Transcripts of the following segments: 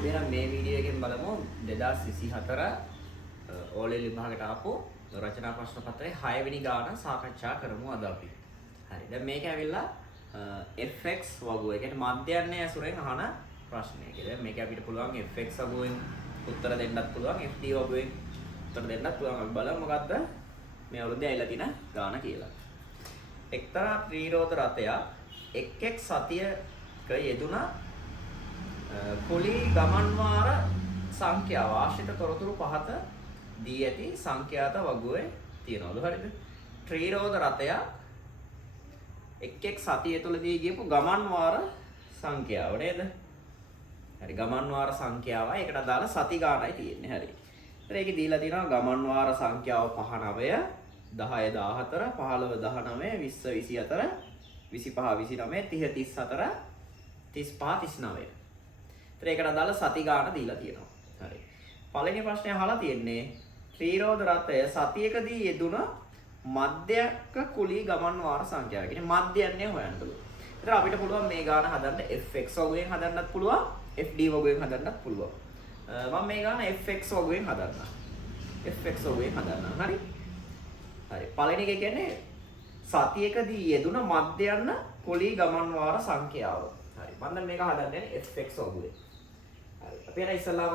අපි නම් මේ වීඩියෝ එකෙන් බලමු 2024 ඕ ලෙවල් විභාගයට ආපු රචනා ප්‍රශ්න පත්‍රයේ 6 වෙනි ගාන සාකච්ඡා කරමු අද අපි. හරි. දැන් මේක ඇවිල්ලා fx වගුව. ඒ කියන්නේ මධ්‍යයන්‍ය ඇසුරෙන් අහන ප්‍රශ්නයක්. දැන් මේක අපිට පුළුවන් fx වගුවෙන් උත්තර දෙන්නත් පුළුවන් fd වගුවෙන් උත්තර දෙන්නත් පුළුවන්. අපි බලමු මොකද්ද මේ අවුරුද්දේ ඇවිල්ලා තියෙන ගාන කියලා. එක්තරා ත්‍රිරෝධ රථයක් එක් සතියක යෙදුන කුලී ගමන් වාර සංඛ්‍යාව ආශ්‍රිත තොරතුරු පහත දී ඇති සංඛ්‍යාත වගුවේ තියනවලු. හරිද? ත්‍රිරෝධ රථයක් එක් සතිය තුළදී ගියපු ගමන් වාර සංඛ්‍යාව නේද? හරි, ගමන් වාර සංඛ්‍යාවයි ඒකට අදාළ සති ගානයි තියෙන්නේ. හරි. ඒතර ඒකේ දීලා තියෙනවා ගමන් වාර සංඛ්‍යාව 5 9 10 14 15 19 20 24 25 29 30 34 35 39. ඒකට අදාළ සති ගාන දීලා තියෙනවා. හරි. පළවෙනි ප්‍රශ්නේ අහලා තියෙන්නේ ත්‍රිරෝධ රථය සතියකදී යෙදුන මධ්‍යක කුලී ගමන් වාර සංඛ්‍යාව. කියන්නේ මධ්‍යයන්ය හොයන්නලු. ඒතර අපිට පුළුවන් මේ ගාන හදන්න fx වගුවෙන් හදන්නත් පුළුවන්, fd වගුවෙන් හදන්නත් පුළුවන්. මම මේ ගාන fx වගුවෙන් හදන්නම්. fx වගුවෙන් හදන්නම්. හරි. හරි. පළවෙනි එක කියන්නේ සතියකදී යෙදුන මධ්‍යයන් කුලී ගමන් වාර සංඛ්‍යාව. හරි. මම දැන් මේක හදන්නේ fx වගුවෙන්. අපි එන ඉස්සල්ලාම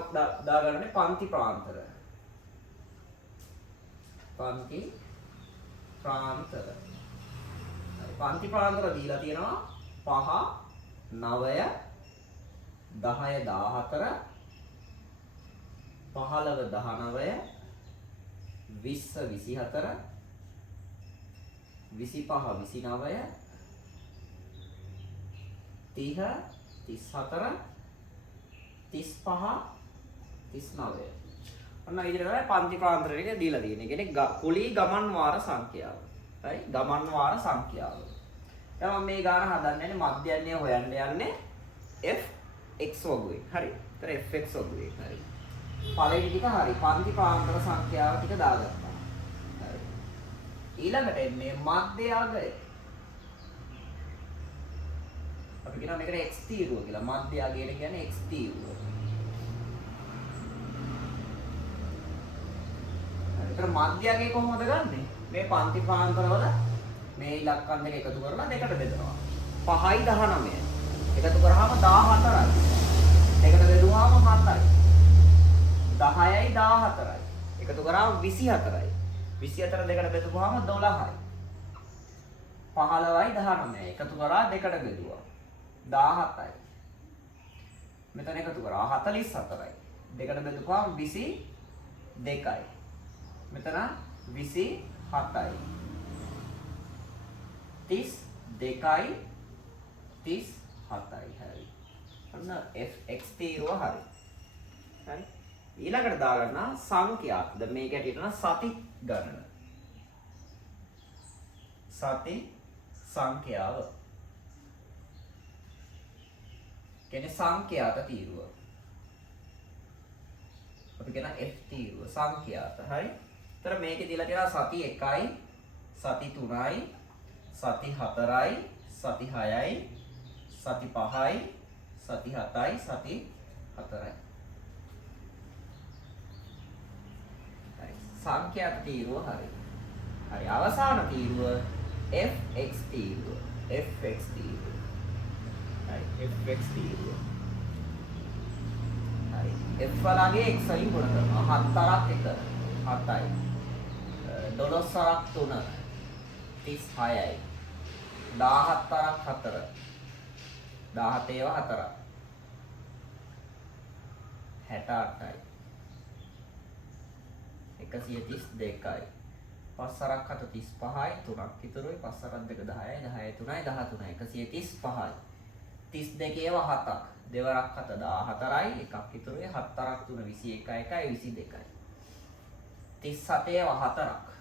දාගන්නේ පන්ති ප්‍රාන්තර. පන්ති ප්‍රාන්තර. හරි, පන්ති ප්‍රාන්තර දීලා තියෙනවා 5 9 10 14 15 19 20 24 25 29 30 34 35 39. ඔන්න විදිහට පන්ති ප්‍රාන්තර එක දීලා තියෙන්නේ. කියන්නේ කුලී ගමන් වාර සංඛ්‍යාව. හරි? ගමන් වාර සංඛ්‍යාව. දැන් මම මේ ගාන හදන්නේ මධ්‍යයන්‍ය හොයන්න යන්නේ fx වගුවෙන්. හරි? ඒතර fx වගුවෙන්. හරි. පළවෙනි ටික හරි. පන්ති ප්‍රාන්තර සංඛ්‍යාව ටික දාගත්තා. හරි. ඊළඟට එන්නේ මධ්‍යයගය. අපි කියනවා මේකට x තීරුව කියලා. මධ්‍යයගයට කියන්නේ x තීරුව. ඒතර මධ්‍යයගය කොහොමද ගන්නෙ? මේ පන්ති ප්‍රාන්තරවල මේ ඉලක්කම් දෙක එකතු කරලා දෙකට බෙදනවා. 5යි 19. එකතු කරාම 14යි. දෙකට බෙදුවාම 7යි. 10යි 14යි. එකතු කරාම 24යි. 24 දෙකට බෙදුවාම 12යි. 15යි 19. එකතු කරා දෙකට බෙදුවා 17යි. මෙතන එකතු කරා 44යි. දෙකට බෙදුවාම 22යි. මෙතන 27යි. 32යි 37යි. හරි. අන්න fx තීරුව හරි. හරි. ඊළඟට දාගන්න සංඛ්‍යාත. දැන් මේක ඇටියට සති ගණන. සති සංඛ්‍යාව. කියන්නේ සංඛ්‍යාත තීරුව. අපි කියන f තීරුව සංඛ්‍යාත. හරි. ඒතර මේකේ දීලා තියෙනවා සති 1යි, සති 3යි, සති 4යි, සති 6යි, සති 5යි, සති 7යි, සති 4යි. හරි. සංඛ්‍යාත තීරුව හරි. හරි. අවසාන තීරුව fx තීරුව. fx තීරුව. හරි. fx තීරුව. හරි. f වලගේ x වලින් ගුණ කරනවා. 7ක් 1 7යි. 12ක් 3 36යි. 17ක් 4 17 ඒවා 4ක් 68යි. 132යි. 5ක් 7 35යි. 3ක් ඉතුරුයි. 5ක් 2 10යි. 10 3යි 13යි. 135යි. 32 ඒවා 7ක්. දෙවරක් 7 14යි. එකක් ඉතුරුයි. 7ක් 3 21යි 1යි 22යි. 37 ඒවා 4ක්.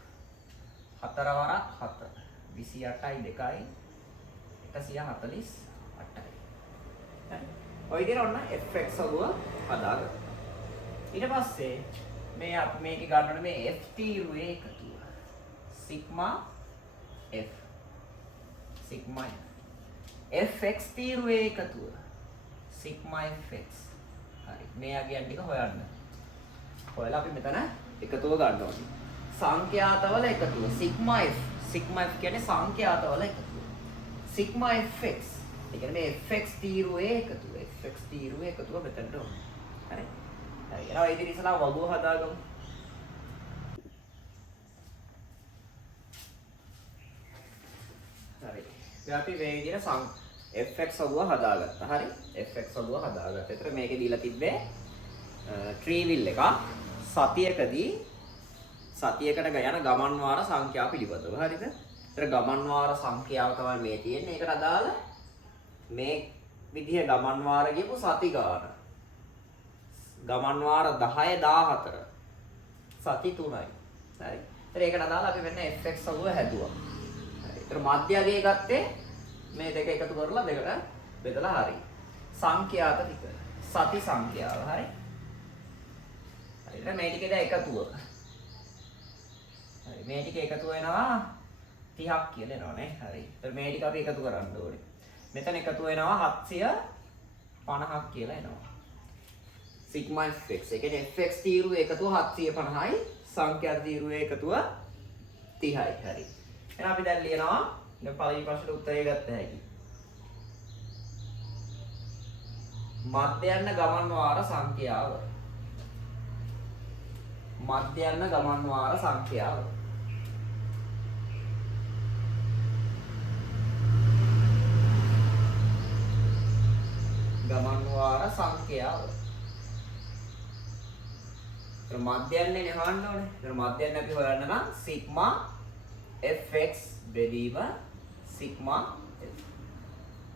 4 වරක් 7 28යි 2යි 148යි. හරි. ඔය විදිහට ඔන්න fx වගුව හදාගන්න. ඊට පස්සේ මේ අපි මේකේ ගන්න මේ f තීරුවේ එකතුව. Sigma f. සිග්මා fx තීරුවේ එකතුව. Sigma fx. හරි. මේ අගයන් ටික හොයන්න. හොයලා අපි මෙතන එකතුව ගන්න ඕනේ. සංඛ්‍යාතවල එකතුව sigma f. sigma f කියන්නේ සංඛ්‍යාතවල එකතුව. sigma fx. ඒ කියන්නේ මේ fx තීරුවේ එකතුව. fx තීරුවේ එකතුව මෙතනට ඕනේ. හරි. හරි. එහෙනම් ඒ විදිහට ඉස්සලා වගුව හදාගමු. හරි. දැන් අපි මේ විදිහට fx වගුව හදාගත්තා. හරි. fx වගුව හදාගත්තා. ඒතර මේකේ දීලා තිබ්බේ ට්‍රීවිල් එකක් සතියකදී සතියකට යන ගමන් වාර සංඛ්‍යාව පිළිබඳව. හරිද? ඒතර ගමන් වාර සංඛ්‍යාව තමයි මේ තියෙන්නේ. ඒකට අදාළ මේ විදිහ ගමන් වාර කියපු සති ගාන. ගමන් වාර 10 14 සති 3යි. හරි. ඒතර ඒකට අදාළ අපි මෙන්න fx වගුව හැදුවා. හරි. ඒතර මධ්‍යගයේ ගත්තේ මේ දෙක එකතු කරලා දෙකට බෙදලා හරි. සංඛ්‍යාත ටික. සති සංඛ්‍යාව. හරි. හරි. මේ ටිකේ එකතුව. හරි. මේ ටික එකතු වෙනවා 30ක් කියලා එනවනේ. හරි. ඒතර මේ ටික අපි එකතු කරන්න ඕනේ. මෙතන එකතු වෙනවා 750ක් කියලා එනවා. sigma fx. ඒ කියන්නේ fx තීරුවේ එකතුව 750යි. සංඛ්‍යාත තීරුවේ එකතුව 30යි. හරි. එහෙනම් අපි දැන් ලියනවා දැන් පළවෙනි ප්‍රශ්නෙට උත්තරය ගත්ත හැකි. මධ්‍යයන් ගමන් වාර සංඛ්‍යාව. මධ්‍යයන් ගමන් වාර සංඛ්‍යාව. ගමන් වාර සංඛ්‍යාව. ඒතර මධ්‍යයන්නේ නෙහවන්න ඕනේ. ඒතර මධ්‍යයන් අපි හොයන්න නම් sigma fx බෙදීම sigma f.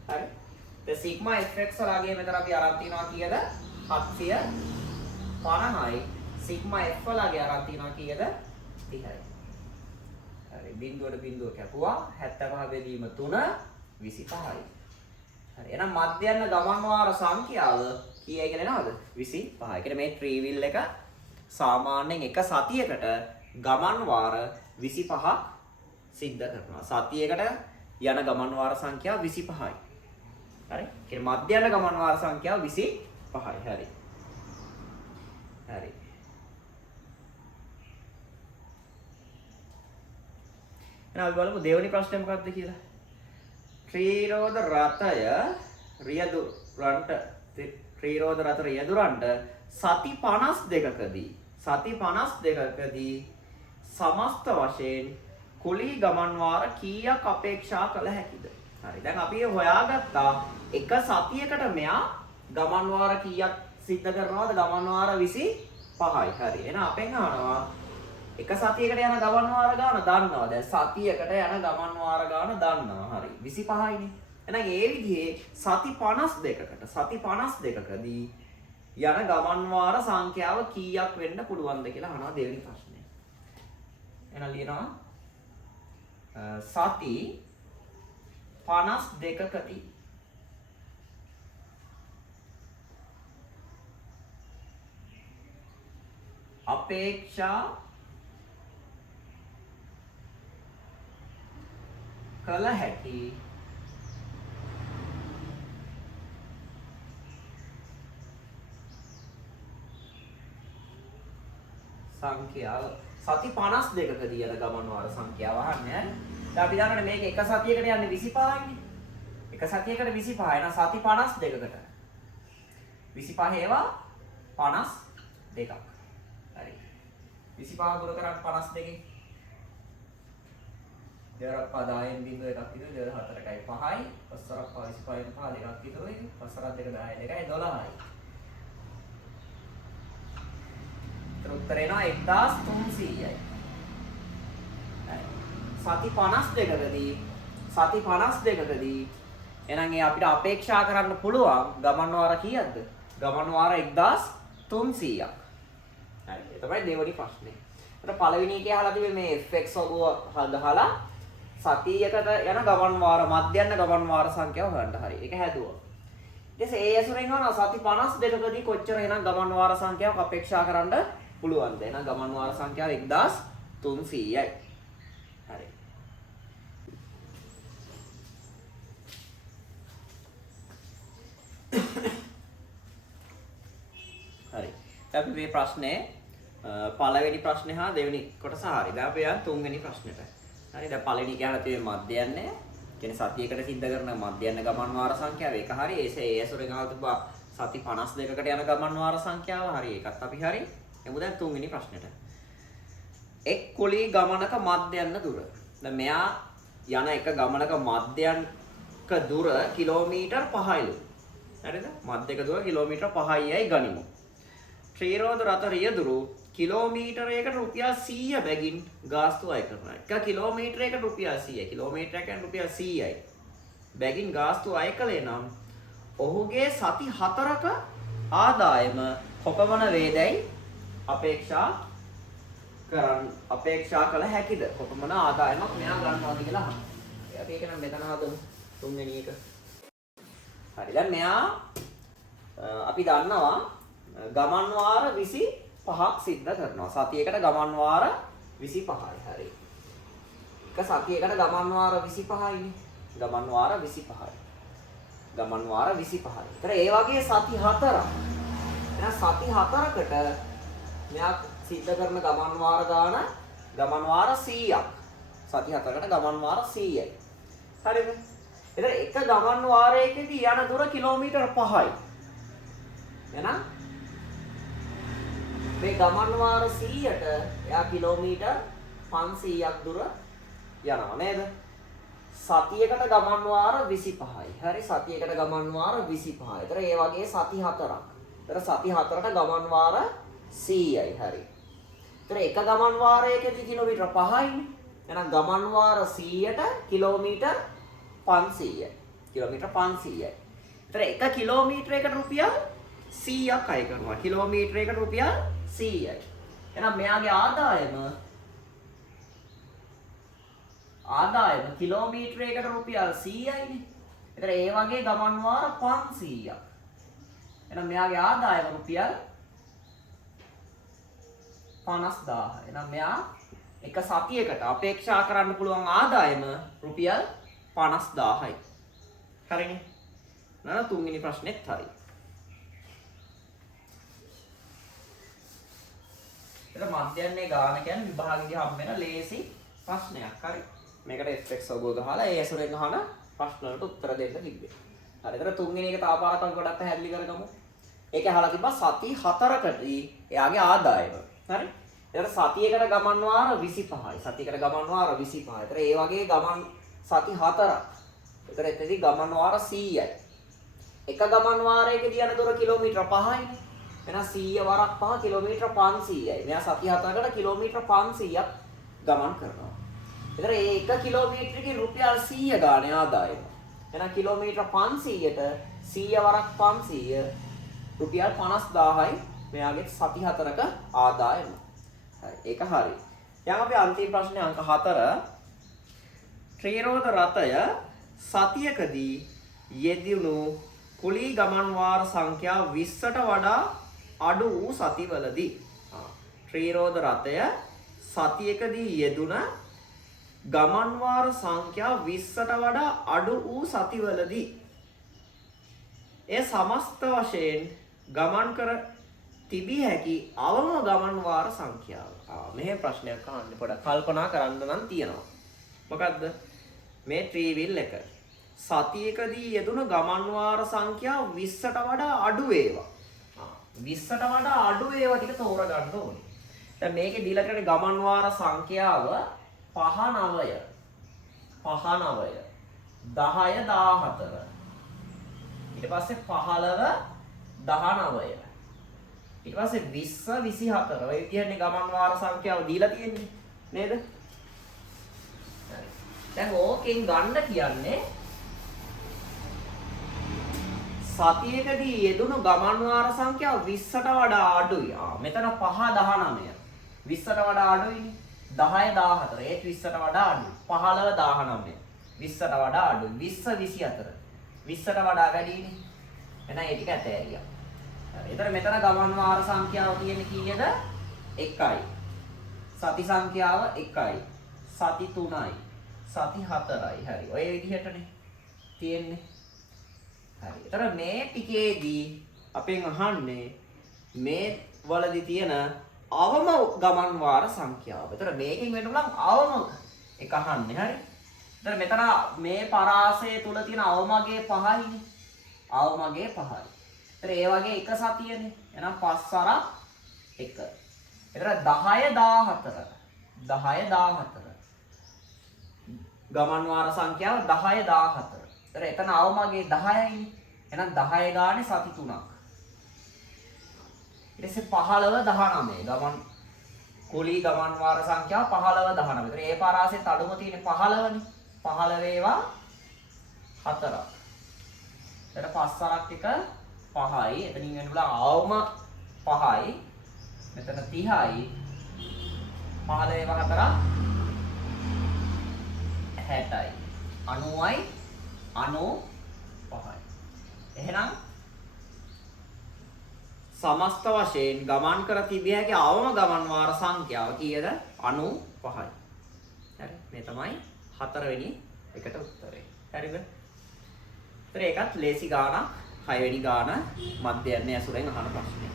හරි. the sigma fx වලගේ මෙතන අපි අරන් තියනවා කීයද? 750යි. sigma f වලගේ අරන් තියනවා කීයද? 30යි. හරි. බිඳුවට බිඳුව කැපුවා 75 බෙදීම 3 25යි. හරි. එහෙනම් මධ්‍යයන් ගමන් වාර සංඛ්‍යාව කීයයි කියලා එනවද? 25. ඒ කියන්නේ මේ ට්‍රීවිල් එක සාමාන්‍යයෙන් එක සතියකට ගමන් වාර 25ක් සිද්ධ කරනවා. සතියකට යන ගමන් වාර සංඛ්‍යාව 25යි. හරි. ඒ කියන්නේ මධ්‍යයන් ගමන් වාර සංඛ්‍යාව 25යි. හරි. හරි. එහෙනම් අපි බලමු දෙවෙනි ප්‍රශ්නේ මොකක්ද කියලා. ත්‍රිරෝධ රථය රියදුරන්ට සති 52කදී සමස්ත වශයෙන් කුලී ගමන් වාර කීයක් අපේක්ෂා කළ හැකිද? හරි. දැන් අපි හොයාගත්තා එක සතියකට මෙයා ගමන් වාර කීයක් සිද්ධ කරනවද? ගමන් වාර 25යි. හරි. එහෙනම් අපෙන් අහනවා එක සතියකට යන ගමන් වාර ගාන දන්නවා. දැන් සතියකට යන ගමන් වාර ගාන දන්නවා. හරි. 25යිනේ. එහෙනම් ඒ විදිහේ සති 52කදී යන ගමන් වාර සංඛ්‍යාව කීයක් වෙන්න පුළුවන්ද කියලා අහනවා දෙවෙනි ප්‍රශ්නේ. එහෙනම් ලියනවා සති 52කදී අපේක්ෂා කළ හැකි සංඛ්‍යාව සති 52කදී යන ගමන් වාර සංඛ්‍යාව අහන්නේ. දැන් අපි දන්නවනේ මේක එක සතියකට යන්නේ 25යිනේ. එක සතියකට 25. එහෙනම් සති 52කට 25 ඒවා 52ක්. හරි. 25 ගුණ කරන් 52කින් දෙවරක් පහ 10න් බිඳුව එකක් ඉතුරු දෙවර 4යි 5යි පස්සරක් පහ 25න් පහ දෙකක් ඉතුරුයි පස්සරක් දෙක 10යි 2යි 12යි. උත්තරේ එනවා 1300යි. සති 52කදී එහෙනම් ඒ අපිට අපේක්ෂා කරන්න පුළුවන් ගමන් වාර කීයක්ද? ගමන් වාර 1300ක්. හරි. ඒ තමයි දෙවෙනි ප්‍රශ්නේ. අර පළවෙනි එකේ අහලා තිබෙන්නේ මේ fx වගුව හදහලා සතියකට යන ගමන් වාර මධ්‍යයන් ගමන් වාර සංඛ්‍යාව හොයන්න. හරි. ඒක හැදුවා. ඊට පස්සේ ඒ ඇසුරෙන් අහනවා සති 52කදී කොච්චර එන ගමන් වාර සංඛ්‍යාවක් අපේක්ෂා කරන්න පුළුවන්ද? එහෙනම් ගමන් වාර සංඛ්‍යාව 1300යි. හරි. අපි මේ ප්‍රශ්නේ පළවෙනි ප්‍රශ්නේ හා දෙවෙනි කොටස හරි. දැන් අපි යන් තුන්වෙනි ප්‍රශ්නෙට. හරි. දැන් පළවෙනි කියලා තියෙන්නේ මධ්‍යයන්නේ. කියන්නේ සතියකට සිද්ධ කරන මධ්‍යයන්න ගමන් වාර සංඛ්‍යාව ඒක හරි. ඒ ඇසුරෙන් අහලා තිබ්බා සති 52කට යන ගමන් වාර සංඛ්‍යාව හරි. ඒකත් අපි හරි. එමු දැන් තුන්වෙනි ප්‍රශ්නෙට. එක් කුලී ගමනක මධ්‍යයන්න දුර. දැන් මෙයා යන එක ගමනක මධ්‍යයන්ක දුර කිලෝමීටර් 5යිලු. හරිද? මධ්‍යක දුර කිලෝමීටර් 5යි ගනිමු. ත්‍රිරෝද රථ රියදුරු කිලෝමීටරයකට රුපියල් 100 බැගින් ගාස්තු අය කරනවා. එක කිලෝමීටරයකට රුපියල් 100යි. කිලෝමීටරයක් කියන්නේ රුපියල් 100යි. බැගින් ගාස්තු අය කළේ නම් ඔහුගේ සති 4ක ආදායම කොපමණ වේදයි අපේක්ෂා කළ හැකිද? කොපමණ ආදායමක් මෙයා ගන්නවද කියලා අහනවා. අපි ඒක නම් මෙතන හදමු. තුන්වෙනි එක. හරි. දැන් මෙයා අපි දන්නවා ගමන් වාර 25ක් සිද්ධ කරනවා. සතියකට ගමන් වාර 25යි. හරි. එක සතියකට ගමන් වාර 25යිනේ. ගමන් වාර 25යි. ගමන් වාර 25යි. ඒතර ඒ වගේ සති 4ක්. එහෙනම් සති 4කට මෙයා සිද්ධ කරන ගමන් වාර ගාන ගමන් වාර 100ක්. සති 4කට ගමන් වාර 100යි. හරිද? එතන එක ගමන් වාරයකදී යන දුර කිලෝමීටර් 5යි. එහෙනම් මේ ගමන් වාර 100ට එයා කිලෝමීටර් 500ක් දුර යනවා නේද? සතියකට ගමන් වාර 25යි. හරි සතියකට ගමන් වාර 25යි. ඒතර ඒ වගේ සති 4ක්. ඒතර සති 4ට ගමන් වාර 100යි. හරි. ඒතර එක ගමන් වාරයකදී කිලෝමීටර් 5යිනේ. එහෙනම් ගමන් වාර 100ට කිලෝමීටර් 500යි. කිලෝමීටර් 500යි. ඒතර එක කිලෝමීටරයකට රුපියල් 100ක් අය කරනවා. කිලෝමීටරයකට රුපියල් 100යි. එහෙනම් මෙයාගේ ආදායම කිලෝමීටරයකට රුපියල් 100යිනේ. ඒතර ඒ වගේ ගමන් වාර 500ක්. එහෙනම් මෙයාගේ ආදායම රුපියල් 50000. එහෙනම් මෙයා එක සතියකට අපේක්ෂා කරන්න පුළුවන් ආදායම රුපියල් 50000යි. හරිනේ. නේද? තුන්වෙනි ප්‍රශ්නේත් හරි. ඒක මධ්‍යන්නේ ගාන කියන්නේ විභාගෙදී හම් වෙන ලේසි ප්‍රශ්නයක්. හරි. මේකට FX ඔබ ගහලා ඒ ඇසුරෙන් අහන ප්‍රශ්න වලට උත්තර දෙන්න තිබ්බේ. හරි. ඒතර තුන්වෙනි එක තාපාරක් අපි ගොඩක් පැහැදිලි කරගමු. ඒක අහලා තිබ්බා සති 4කදී එයාගේ ආදායම. හරි. ඒතර සතියකට ගමන් වාර 25යි. සතියකට ගමන් වාර 25යි. ඒතර ඒ වගේ ගමන් සති 4ක්. ඒතර එතනදී ගමන් වාර 100යි. එක ගමන් වාරයකදී යන දුර කිලෝමීටර් 5යිනේ. එහෙනම් 100 වරක් 5 කිලෝමීටර් 500යි. මෙයා සති 4කට කිලෝමීටර් 500ක් ගමන් කරනවා. ඒතර ඒ 1 කිලෝමීටරකින් රුපියල් 100 ගානේ ආදායම. එහෙනම් කිලෝමීටර් 500ට 100 වරක් 500 රුපියල් 50000යි මෙයාගේ සති 4ක ආදායම. හරි. ඒක හරි. දැන් අපි අන්තිම ප්‍රශ්නේ අංක 4 ත්‍රිරෝද රථය සතියකදී යෙදුණු කුලී ගමන් වාර සංඛ්‍යාව 20ට වඩා අඩු වූ සතිවලදී ත්‍රිරෝද රථය සතියකදී යෙදුණ ගමන් වාර සංඛ්‍යාව 20ට වඩා අඩු වූ සතිවලදී එය සමස්ත වශයෙන් ගමන් කර තිබිය හැකි අවම ගමන් වාර සංඛ්‍යාව. මෙහෙ ප්‍රශ්නයක් අහන්න පොඩ්ඩක් කල්පනා කරන්න නම් තියෙනවා. මොකද්ද? මේ ත්‍රිවිල් එක සතියකදී යෙදුණු ගමන් වාර සංඛ්‍යාව 20ට වඩා අඩු ඒවා. 20ට වඩා අඩු ඒවා ටික තෝරගන්න ඕනේ. දැන් මේකේ දීලා තියෙන ගමන් වාර සංඛ්‍යාව 5 9 10 14 ඊට පස්සේ 15 19 ඊට පස්සේ 20 24 ඔය විදිහනේ ගමන් වාර සංඛ්‍යාව දීලා තියෙන්නේ නේද? දැන් ඕකෙන් ගන්න කියන්නේ සතියකදී යෙදුණු ගමන් වාර සංඛ්‍යාව 20ට වඩා අඩුයි. මෙතන 5 19 20ට වඩා අඩුයිනේ. 10 14 ඒත් 20ට වඩා අඩුයි. 15 19 20ට වඩා අඩුයි. 20 24 20ට වඩා වැඩිනේ. එහෙනම් ඒ ටික ඇතෑරියා. හරි. ඒතර මෙතන ගමන් වාර සංඛ්‍යාව තියෙන්නේ කීයද? 1යි. සති සංඛ්‍යාව 1යි. සති 3යි. සති 4යි. හරි. ඔය විදිහටනේ තියෙන්නේ. හරි. ඒතර මේ ටිකේදී අපෙන් අහන්නේ මේ වලදී තියෙන අවම ගමන් වාර සංඛ්‍යාව. ඒතර මේකෙන් වෙන්න පුළුවන් අවම එක අහන්නේ හරි. ඒතර මෙතන මේ පරාසය තුල තියෙන අවමගේ 5යිනේ. අවමගේ 5යි. ඒතර ඒ වගේ එක සතියනේ. එහෙනම් 5 අරක් 1. ඒතර 10 14. 10 14. ගමන් වාර සංඛ්‍යාව 10 14. ඒතර එතන අවමගේ 10යිනේ. එහෙනම් 10 ගානේ සති 3ක්. ඊට පස්සේ 15 19 ගමන් කුලී ගමන් වාර සංඛ්‍යාව 15 19. ඒතර ඒ පරාසෙත් අඩුම තියෙන්නේ 15නේ. 15 ඒවා 4ක්. එතන 5 අරක් එක 5යි. එතනින් වෙන්න පුළුවන් අවම 5යි. මෙතන 30යි. 15 ඒවා 4ක් 60යි. 90යි 95යි. එහෙනම් සමස්ත වශයෙන් ගමන් කර තිබිය හැකි අවම ගමන් වාර සංඛ්‍යාව කීයද? 95යි. හරි. මේ තමයි 4 වෙනි එකට උත්තරේ. හරිද? ඒතර ඒකත් ලේසි ගානක් 6 වෙනි ගාන මධ්‍යයන්නේ ඇසුරෙන් අහන ප්‍රශ්නේ.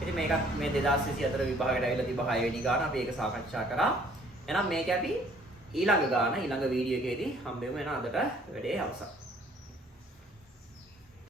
ඉතින් මේකත් මේ 2024 විභාගයට ඇවිල්ලා තිබ්බ 6 වෙනි ගාන අපි ඒක සාකච්ඡා කරා. එහෙනම් මේක අපි ඊළඟ ගාන ඊළඟ වීඩියෝ එකේදී හම්බෙමු. එහෙනම් අදට වැඩේ අවසන්.